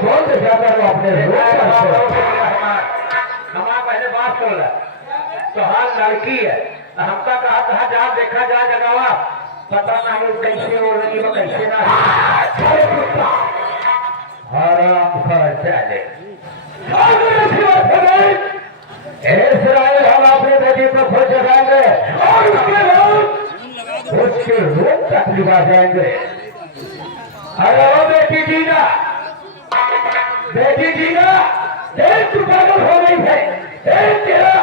बोल दे जाता है अपने हमारा पहले बात सुन ले तो हाल लड़की है हमका कहा कहा जा देखा जा जगावा पता ना हम कैसे हो रही है कैसे ना आराम खर्चा दे हम अपने बेटी को खोज जगाएंगे और उसके रूप तक लिखा जाएंगे। अरे ओ बेटी जीना एक तू पागल हो गई है एक तेरा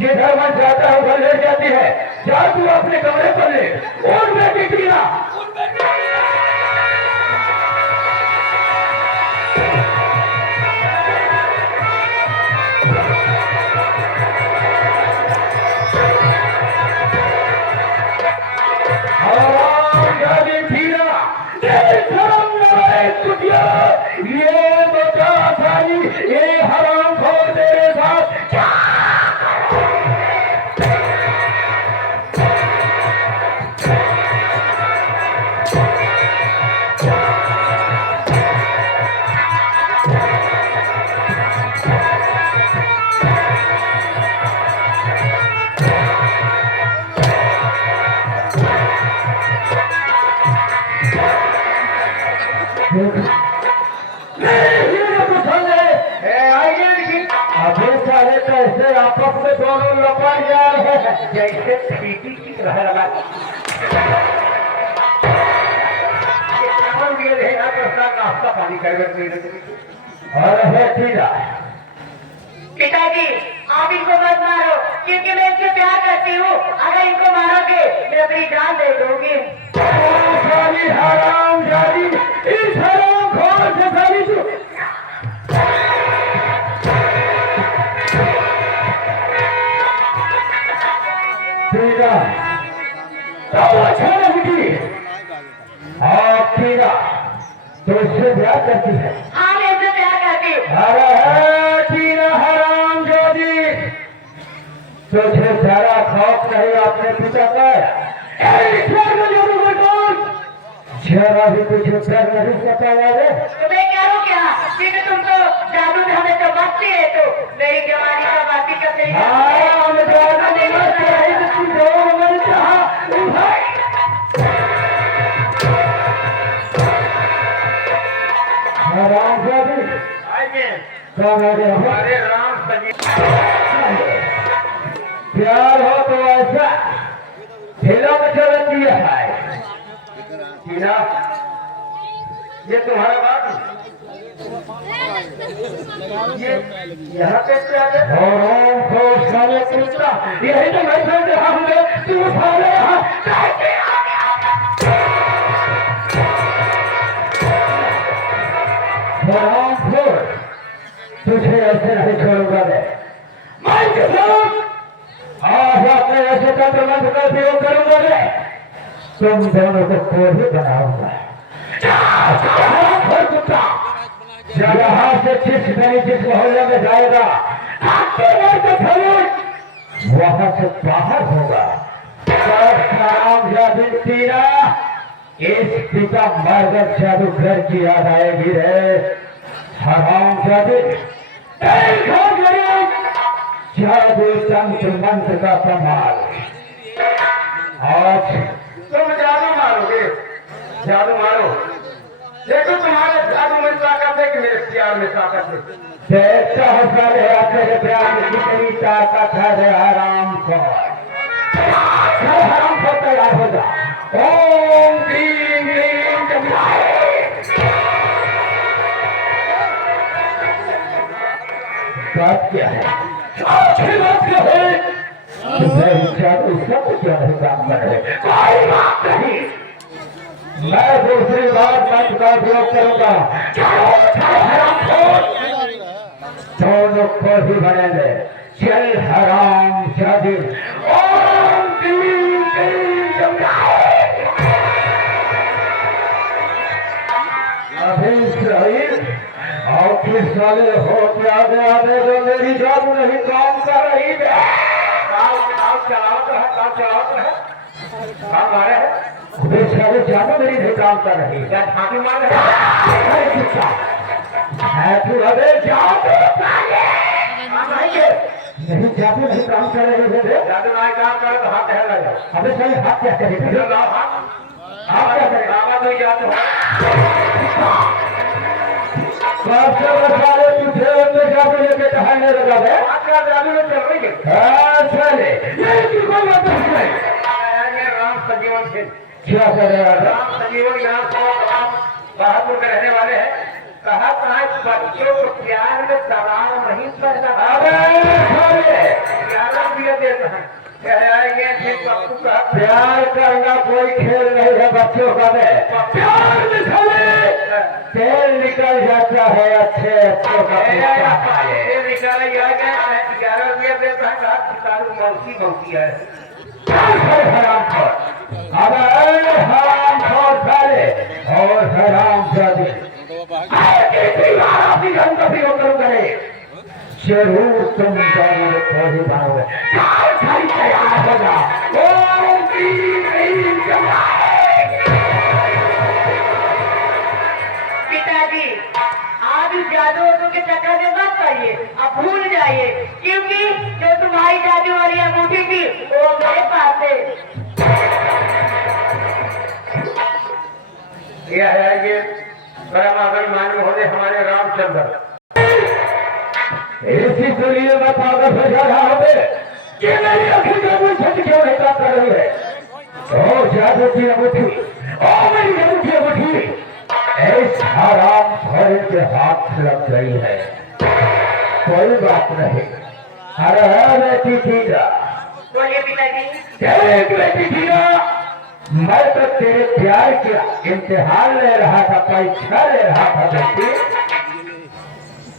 जिधर मन जाता है उधर ले जाती है जा तू अपने कमरे पर ले और बेटी जीना ये बता सारी ये हराम खोर तेरे साथ सारे कैसे आपस में दोनों लपट जा रहे हैं जैसे खींची की रह लगा नाश्ता पानी कर और है ठीक पिताजी आप इनको मत मारो क्योंकि मैं इनसे प्यार करती हूँ अगर इनको मारोगे मैं अपनी जान दे दूंगी हराम जादी इस हराम खोर से सारी तू तो इससे प्यार करती है हाँ मैं इनसे प्यार करती हूँ अरे टीना हराम जोदी तुझे सारा खौफ नहीं अपने पिता का जरा भी कुछ उत्तर नहीं पता वाले तो मैं क्या हूँ क्या क्योंकि तुम तो जादू में हमें तो बचती है तो मेरी जवानी का बाकी का सही हमारे राम प्यार हो तो ऐसा फिल्म चलती है ये तुम्हारा बात ये यहाँ पे क्या है यही तो मैं समझ रहा हूँ तू सारे तुझे ऐसे नहीं छोड़ूंगा मैं आज अपने ऐसे तंत्र मंत्र का उपयोग करूंगा मैं तुम दोनों को कोई बनाऊंगा यहाँ से जिस मोहल्ले में जाएगा वहां से बाहर होगा तीना इस पिता मरगर जादूगर की याद आएगी रे हराम जादू जादू तंत्र मंत्र का कमाल आज तुम जादू मारोगे जादू मारो देखो तुम्हारे जादू में ताकत है कि मेरे प्यार में ताकत है देखता है सारे तेरे प्यार में कितनी ताकत है रे हराम खोर हराम खोर तैयार हो जा ओम क्रीम क्रीम बात क्या है बात क्या है जादू सब क्या है काम कर रहे कोई बात नहीं मैं दूसरी बात मंत्र का उपयोग करूंगा दोनों को ही बनेंगे चल हराम जादू ओम क्लीम क्लीम अभी और किस साले हो क्या आने जो मेरी जादू नहीं काम कर रही है काम आ रहे हैं बेचारे जादू मेरी नहीं काम कर रही है है तू अबे जादू साले नहीं जादू नहीं काम कर रहे थे जादू नहीं काम करे तो हाथ है लगा अबे सही हाथ क्या करेगा चलो हाथ क्या करे बाबा तो जादू सबसे बचाले तुझे में जादू लेके टहलने लगा है हाथ का जादू में चल रही है हाँ साले ये की कोई बात नहीं ये राम संजीवन सिंह क्या कर रहा है राम संजीवन यहाँ से बहादुर के रहने वाले हैं कहा बच्चों को प्यार में दबाव नहीं पड़ता प्यार करना कोई खेल नहीं है बच्चों का में प्यार में समय तेल निकल जाता है अच्छे अच्छे मौसी है अब हराम खोर साले और हराम जादे करे जरूर तुम जरूर थोड़ी पाओगे तैयार होगा पिताजी आप इस जादू के चक्कर में मत पड़िए आप भूल जाइए क्योंकि जो तुम्हारी जादू वाली अंगूठी थी वो मेरे पास है यह है ये परम मान्य होने हमारे रामचंद्र इसी के लिए मैं पागल हो जा रहा हूँ कि मेरी आंखें जादू सच क्यों नहीं काम कर रही है ओ जादू की अंगूठी ओ मेरी जादू की अंगूठी इस हराम खोर के हाथ लग गई है कोई बात नहीं अरे बेटी जीजा बोलिए पिताजी देख बेटी जीजा मैं तो तेरे प्यार का इम्तिहान ले रहा था परीक्षा ले रहा था बेटी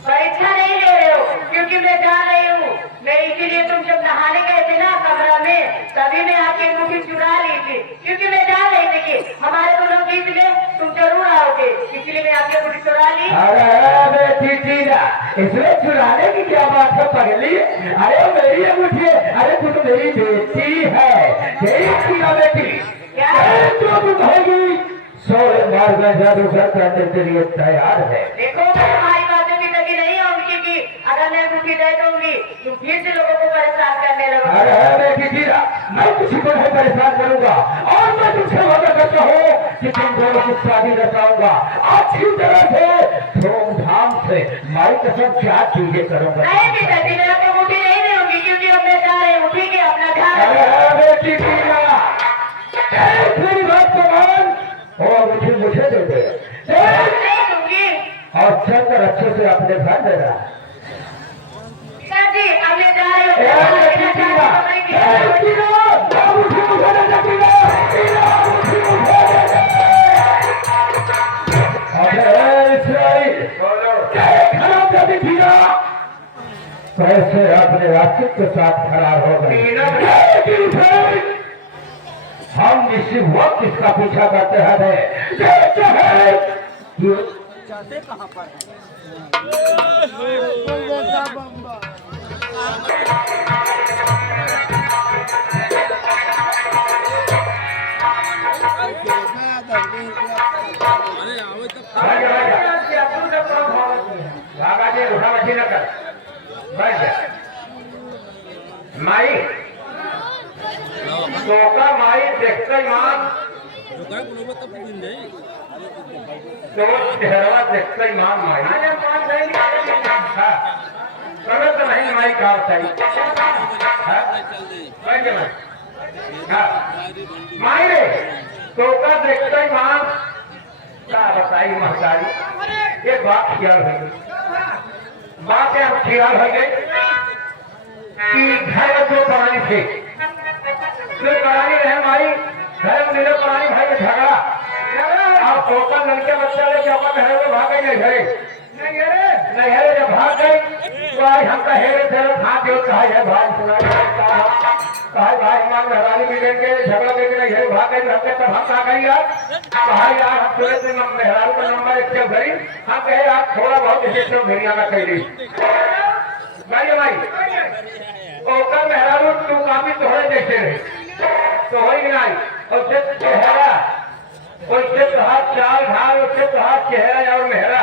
परीक्षा नहीं ले रहे हो क्योंकि मैं जा रही हूँ मैं इसीलिए तुम जब नहाने गए थे ना कमरा में तभी मैं आपकी अंगूठी चुरा ली थी क्योंकि मैं जा रही थी कि हमारे दोनों बीच में तुम जरूर आओगे इसलिए मैं आपकी अंगूठी चुरा ली अरे बेटी जीजा इसमें चुराने की क्या बात है पगली अरे मेरी अंगूठी अरे तू तो मेरी बेटी है बेटी ना बेटी क्या जो तू कहेगी सोए मार में जादूगर करने के लिए तैयार है देखो मैं तुम्हारी बातों की लगी नहीं होंगी क्योंकि अगर मैं अंगूठी दे दूंगी तुम फिर से लोगों को परेशान करने लगोगे अरे बेटी जीजा मैं किसी को नहीं परेशान करूंगा और मैं तुमसे वादा करता हूँ कि तुम दोनों की शादी रचाऊंगा अच्छी तरह से धूमधाम से माई कसम क्या चीजें करूंगा नहीं पिताजी मैं आपको अंगूठी नहीं दूंगी क्योंकि अब मैं जा रही हूँ ठीक है अपना ध्यान रखो। अरे बेटी जीजा मेरी बात को मान और मुझे दे दे नहीं दूंगी और चलकर अच्छे से अपने घर दे रहा पिताजी अब मैं जा रही कैसे अपने अस्तित्व के साथ फरार हो गए हम इसी वक्त इसका पीछा करते हैं जाते कहाँ पर है? माई सोका माई देखते मान तो चेहरा देखते मान माई कभी तो नहीं माई का चाहिए माई रे सोका देखते मान क्या बताई महतारी ये बात ख्याल है बात है ख्याल है कि घर में दो प्राणी थे जो प्राणी रहे माई घर में मिले प्राणी भाई में झगड़ा आप टोकन लड़के बच्चा लेके अपना घर में भाग गए घरे नहीं है जब भाग गई तो आज हमका हेरे थे हाथ जो कहा है भाई सुनाई कहा भाई मान मेहरानी मिलेंगे झगड़ा लेके नहीं है भाग गए हमके तब हम कहा गई यार कहा यार हम थोड़े से मेहरानी का नंबर एक से भरी हम कहे आप थोड़ा बहुत इसे तो भेड़िया ना कह दी भाई ओकर मेहरारू तू काफी तोहरे जैसे रहे तो हो ही नहीं उससे चेहरा उससे तो हाथ चाल ढाल उससे तो हाथ चेहरा और मेहरा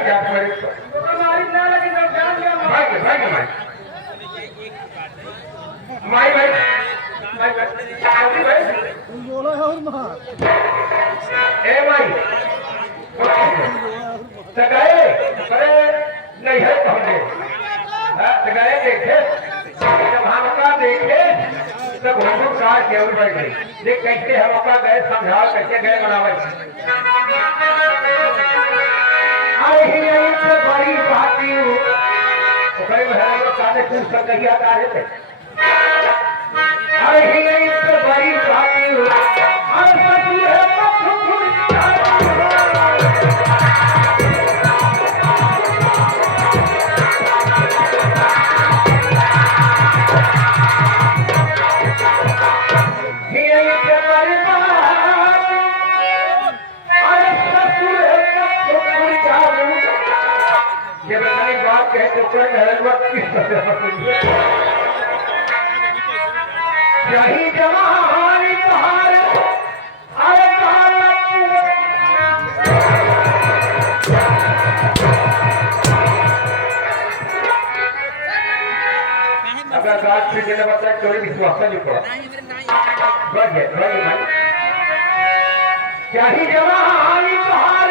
भाई जा मेरे हमारी ना लगी तो जान गया भाई भाई माई भाई भाई भाई भाई बोलो है और मार ए भाई सगाए अरे नहीं है पहुंचे सगाए देखे जब हम अपना देखे तब हम कार के ऊपर बैठ गई देख कैसे हम अपना गए समझा कैसे गए बनावे अरे ही नहीं तो बड़ी बाती तो कई बहनों काने पूछ कर कहिया कारे थे अरे ही नहीं तो बड़ी बाती अरे सचू है यही जवानी बहार अरे अगर गाछ पे देने बता चोरी विश्वास नहीं पड़ा बढ़िया बढ़िया यही जवानी बहार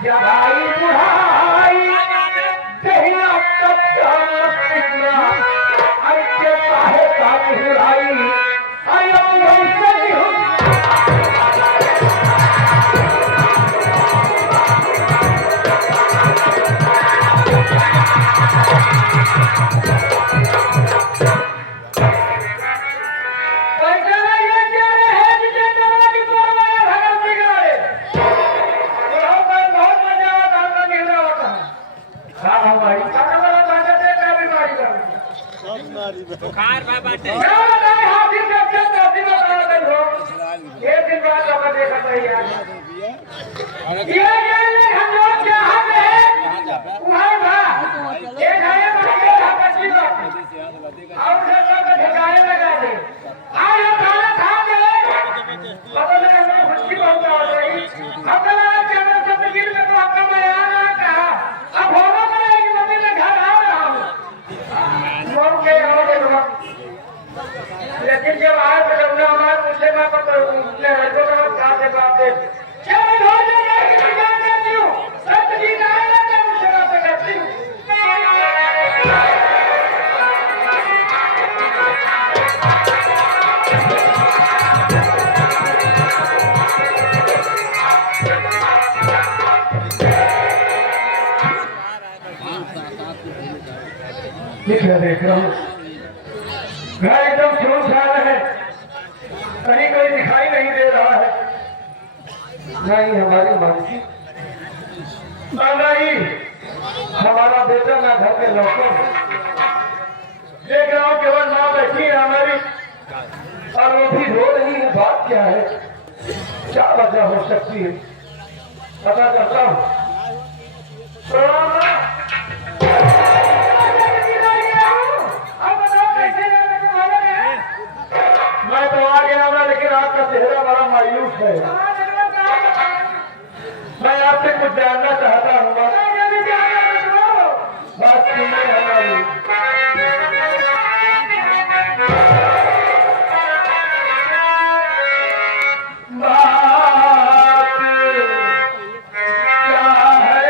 जगाई बुढ़ाई दहिया तब अरे काहे काट बुढ़ाई बुखार बाबा एक दिन बाद आप देखा भैया ये हम लोग जहां पे वहां बा एक है बच्चे बच्ची का और सब ठिकाने लगा दे आज खाना खा के बदल में हमें खुशी बहुत आ रही अपना चैनल से गिर में तो आपका बयान कहा अब होगा नहीं कि मम्मी मैं घर आ रहा हूं मोर के आओगे लेकिन जब आए तो जब हमारे पूछे मैं पता उसने हजो का बात है बात है चल हो जाए कि मैं करती हूं सत्य जी का है ना मुझे बात करती हूं ये क्या देख रहा हूँ घर एकदम सुनसान है कहीं कोई दिखाई नहीं दे रहा है नहीं हमारी मानसी नहीं हमारा बेटा ना घर पे लौटे देख रहा हूँ केवल माँ बैठी है हमारी और वो भी रो रही है बात क्या है क्या वजह हो सकती है पता करता हूँ मैं तो आ गया हूँ लेकिन आपका चेहरा बड़ा मायूस है मैं आपसे कुछ जानना चाहता हूँ बस सुनिए हमारी बात क्या है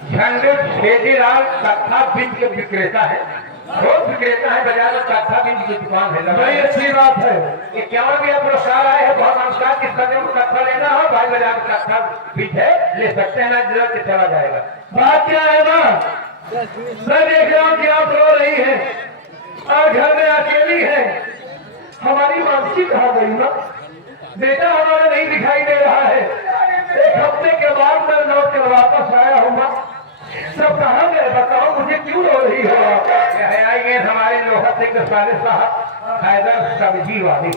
झंडू छेदीलाल कत्था बिंद के विक्रेता है, बहुत विक्रेता है बाजार में, कत्था बिंद की दुकान है। बड़ी अच्छी बात है। ये क्या भी आप पुरस्कार आए हैं, बहुत नमस्कार। किस तरह में कत्था लेना हो भाई बाजार में कत्था बिंद है, ले सकते हैं ना, जरूरत से चला जाएगा। बात क्या है ना, मैं देख रहा हूँ कि आप रो रही हैं और घर में अकेली है। हमारी मानसी कहाँ गई ना? बेटा हमारा नहीं दिखाई दे रहा है। एक हफ्ते के बाद मैं लौट कर वापस आया हूँ। सब कहाँ गए बताओ, मुझे क्यों रो रही हो आप? आएंगे हमारे लोहा सिंह साले साहब हैदर सब्जी वाली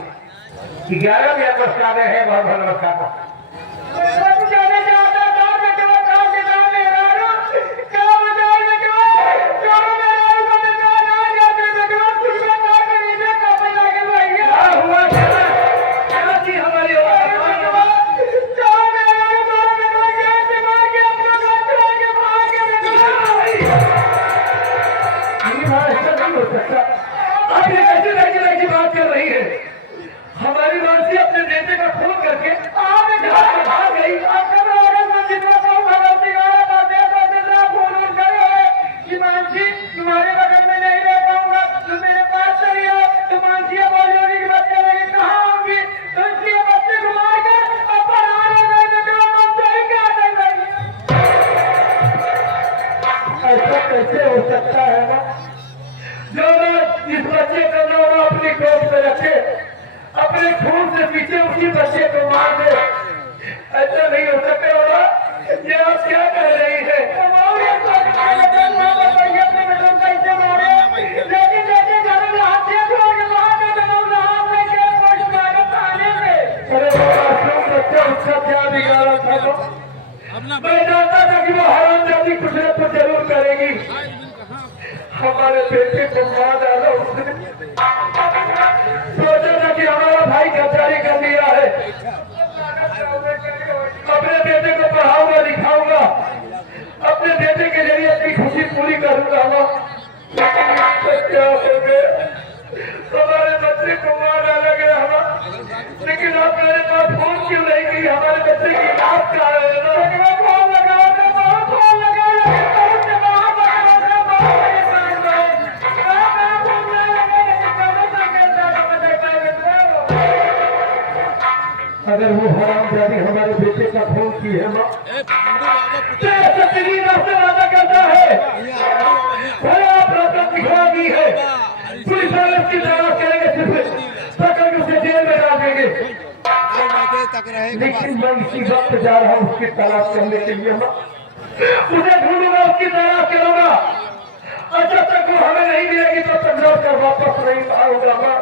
11 में पुरस्कार है, बहुत बहुत नमस्कार। बात कर रही है हमारी मानसी अपने बेटे का फोन करके आ गई। मानसी तुम्हारे बगल में नहीं रह पाऊंगा, तुम मेरे पास चली आओ। तो मानसी बोली होगी कि बच्चे लगे कहाँ होंगी, तो इसलिए बच्चे को मार कर ऐसा कैसे हो सकता है ना? जो लोग इस बच्चे का नाम अपनी गोद में रखे, अपने खून से पीछे उसी बच्चे को मार दे, ऐसा नहीं हो सकता होगा। ये आप क्या कह रही है? अरे वो मासूम बच्चा, उसका क्या बिगाड़ा था? तो मैं जानता था कि वो हरामजादी कुछ न कुछ जरूर करेगी। हमारे बेटे को मार डाला उसने। सोचा था कि हमारा भाई गिरफ्तारी कर लिया है, अपने बेटे को पढ़ाऊंगा लिखाऊंगा, अपने बेटे के जरिए अपनी खुशी पूरी करूंगा। क्या हो गया, हमारे बच्चे को मार डाला गया हमारा। लेकिन आप मेरे पास फोन क्यों नहीं की? हमारे बच्चे की बात का है ना? अगर वो हरामजादी हमारे बेटे का खून की है माँ, से वादा करता है, आप रकम दिखवा दी है, पुलिस वाले उसकी तलाश करेंगे, सिर्फ पकड़ के उसे जेल में डाल देंगे। लेकिन मैं इसी वक्त जा रहा हूँ उसकी तलाश करने के लिए माँ, उसे ढूंढूंगा, उसकी तलाश करूंगा, और जब तक वो हमें नहीं मिलेगी तब तक लौट कर वापस नहीं आऊंगा माँ।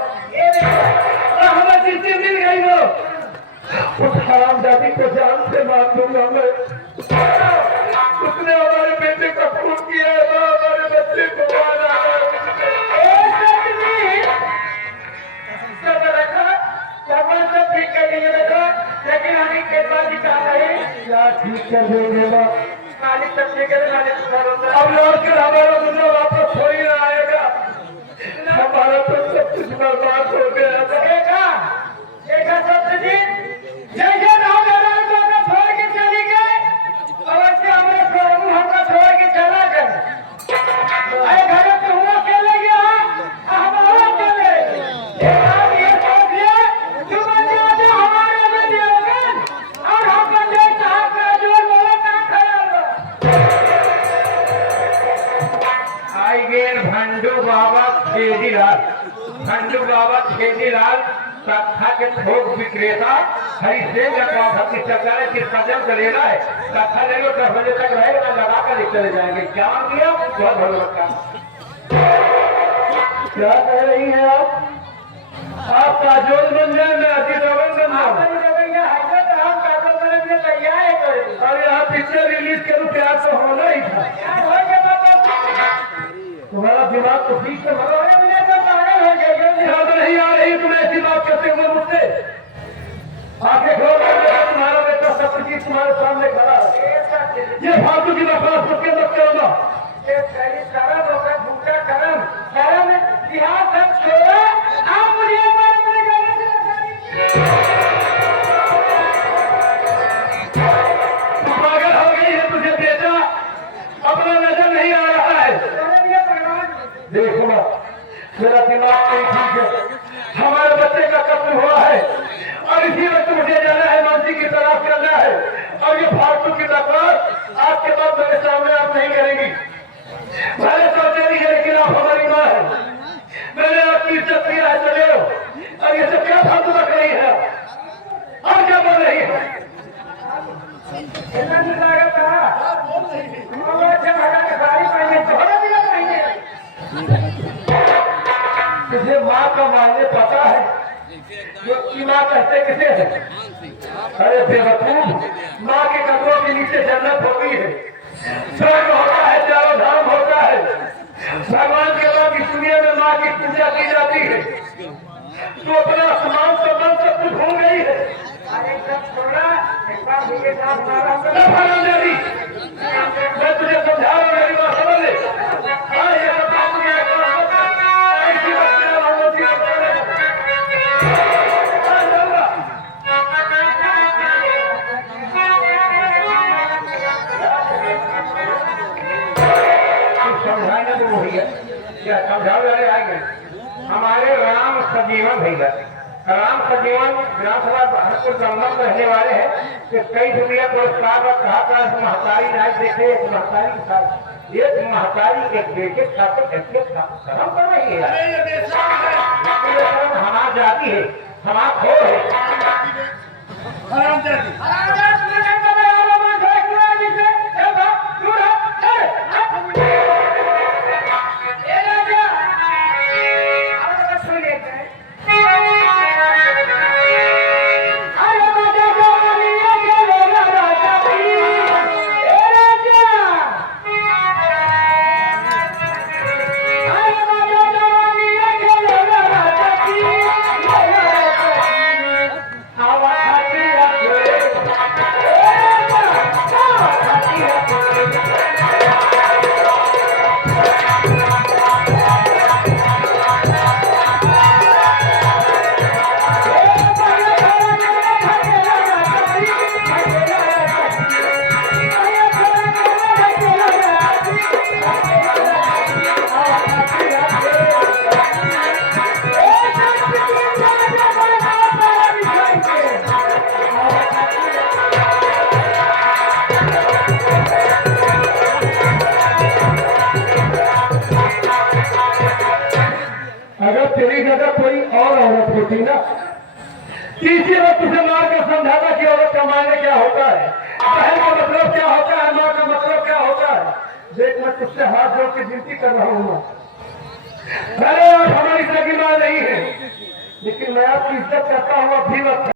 हमें जिससे मिल गई वो, उस हरामजादी को जान से मार दूंगा मैं। उसने हमारे बेटे का खून किया है, हमारे बच्चे को मार डाला है। सब ठीक कर देंगे बेटा, लेकिन हमें खेतबाजी चाह रहे हैं। क्या ठीक कर देंगे माँ? मालिक सब ठीक है, मालिक अब लौट कर हमारा मुद्दा वापस हो ही ना आएगा। हमारा तो सब कुछ बर्बाद हो गया। देखा सत्यजीत, जैसे छोड़ के चली गए, अवश्य हमको छोड़ के चला गए। अरे घर पे हुआ अकेले गया, हमारा अकेले। ये सोच लिया जो हमारे में भी होगा, और हम पंचायत साहब का जो बोला काम खराब। आई गेल भंडू बाबा खेदीलाल, भंडू बाबा खेदीलाल कत्था के थोक विक्रेता हरिसेन की सरकार की कदम से लेना है। कत्था ले लो, 10 बजे तक रहेगा, लगा कर चले जाएंगे। क्या किया? बहुत धन्यवाद। क्या कह रही हैं आप काजोल बन जाए, मैं अति रवन बन जाऊँ। तैयार है। और यहाँ पिक्चर रिलीज करूँ, प्यार तो होना ही था। तुम्हारा दिमाग तो ठीक है, नहीं आ रही तुम्हें ऐसी बात करते हुए मुझसे। आंखें खोल तुम्हारा बेटा सत्यजीत तुम्हारे सामने खड़ा है। ये फालतू की बकवास मुझके मत करूंगा। सारा मौका भूखा करम, सारा में बिहार सब छोड़ा ठीक है, हमारे बच्चे का कत्ल हुआ है और इसी वक्त मुझे जाना है, मानसी की तलाश करना है और ये फालतू की बकवास आपके बाद मेरे सामने आप नहीं करेंगी। मैंने सोचा नहीं है लेकिन आप हमारी माँ है, मैंने आपकी इज्जत किया है चले और ये सब क्या फालतू रख रही है और क्या बोल रही है? तुझे माँ का मान्य पता है? जो माँ कहते किसे है? अरे बेवकूफ, माँ के कदमों के नीचे जन्नत होती है, स्वर्ग होता है, चारों धाम होता है, भगवान के बाद इस दुनिया में माँ की पूजा की जाती है। तो अपना समान संबंध सब कुछ भूल गई है। मैं तुझे समझा रहा हूँ, मेरी बात समझ ले। हाँ, ये सब बात मुझे ऐसी बात नहीं होती है। हाँ, जाऊँगा। समझाने को हो गया क्या? समझाओ वाले आएंगे हमारे राम सजीवन भैया, राम सजीवन विधानसभा भागलपुर दमदम रहने वाले हैं। कि कई दुनिया पुरस्कार पर कहा था महतारी नाच देखे, एक महतारी के साथ एक महतारी एक बेटे खाकर ऐसे कर्म कर रही है। हमारा जाति है, हमारा खो है। अगर तेरी जगह कोई और औरत होती ना, तीसरी वक्त उसे मार कर समझाता कि औरत का मायने क्या होता है, बहन का मतलब क्या होता है, माँ का मतलब क्या होता है। देख, मैं तुझसे हाथ जोड़ के विनती कर रहा हूँ, अरे आप हमारी सगी माँ नहीं है, लेकिन मैं आपकी इज्जत करता हूँ। अब भी वक्त